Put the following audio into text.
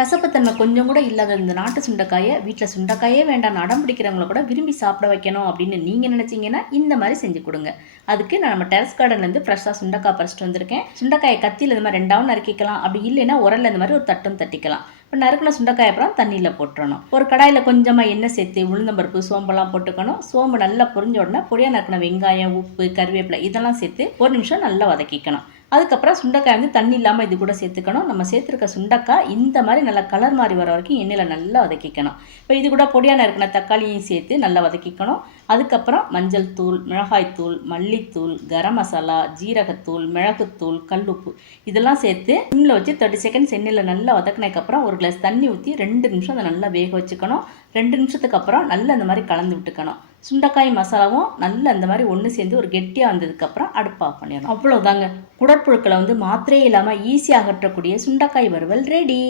கசப்புத்தன்மை கொஞ்சம் கூட இல்லாத இந்த நாட்டு சுண்டைக்காயை வீட்டில் சுண்டைக்காயே வேண்டாம் அடம் பிடிக்கிறவங்கள கூட விரும்பி சாப்பிட வைக்கணும் அப்படின்னு நீங்கள் நினச்சிங்கன்னா இந்த மாதிரி செஞ்சு கொடுங்க. அதுக்கு நான் நம்ம டெரஸ் கார்டன்லேருந்து ஃப்ரெஷ்ஷாக சுண்டைக்காய் பறிச்சிட்டு வந்திருக்கேன். சுண்டைக்காயை கத்தியில் இந்த மாதிரி 2ஆவும் நறுக்கிக்கலாம், அப்படி இல்லைன்னா உரல்ல இந்த மாதிரி ஒரு தட்டும் தட்டிக்கலாம். இப்போ நறுக்கின சுண்டைக்காய் அப்புறம் தண்ணியில் போட்டுறணும். ஒரு கடாயில் கொஞ்சமாக எண்ணெய் சேர்த்து உளுந்தம்பருப்பு சோம்பெல்லாம் போட்டுக்கணும். சோம்பு நல்லா பொரிஞ்ச உடனே பொடியாக நறுக்கின வெங்காயம், உப்பு, கருவேப்பிலை இதெல்லாம் சேர்த்து ஒரு நிமிஷம் நல்லா வதக்கிக்கணும். அதுக்கப்புறம் சுண்டைக்காய் வந்து தண்ணி இல்லாமல் இது கூட சேர்த்துக்கணும். நம்ம சேர்த்துருக்க சுண்டைக்காய் இந்த மாதிரி நல்லா கலர் மாறி வர வரைக்கும் எண்ணெயில் நல்லா வதக்கிக்கணும். இப்போ இது கூட பொடியான இருக்கிற தக்காளியும் சேர்த்து நல்லா வதக்கிக்கணும். அதுக்கப்புறம் மஞ்சள் தூள், மிளகாய்த்தூள், மல்லித்தூள், கரம் மசாலா, ஜீரகத்தூள், மிளகுத்தூள், கல்லுப்பு இதெல்லாம் சேர்த்து சிம்மில் வச்சு 30 செகண்ட்ஸ் எண்ணெயில் நல்லா வதக்கினதுக்கப்புறம் ஒரு கிளாஸ் தண்ணி ஊற்றி 2 நிமிஷம் அதை நல்லா வேக வச்சுக்கணும். 2 நிமிஷத்துக்கு அப்புறம் நல்லா அந்த மாதிரி கலந்து விட்டுக்கணும். சுண்டைக்காய் மசாலாவும் நல்லா அந்த மாதிரி ஒன்று சேர்ந்து ஒரு கெட்டியாக வந்ததுக்கப்புறம் அடுப்பு ஆஃப் பண்ணிடணும். அவ்வளோதாங்க, குடற்புழுக்களை வந்து மாத்திரையே இல்லாமல் ஈஸியாக அகற்றக்கூடிய சுண்டைக்காய் வறுவல் ரெடி.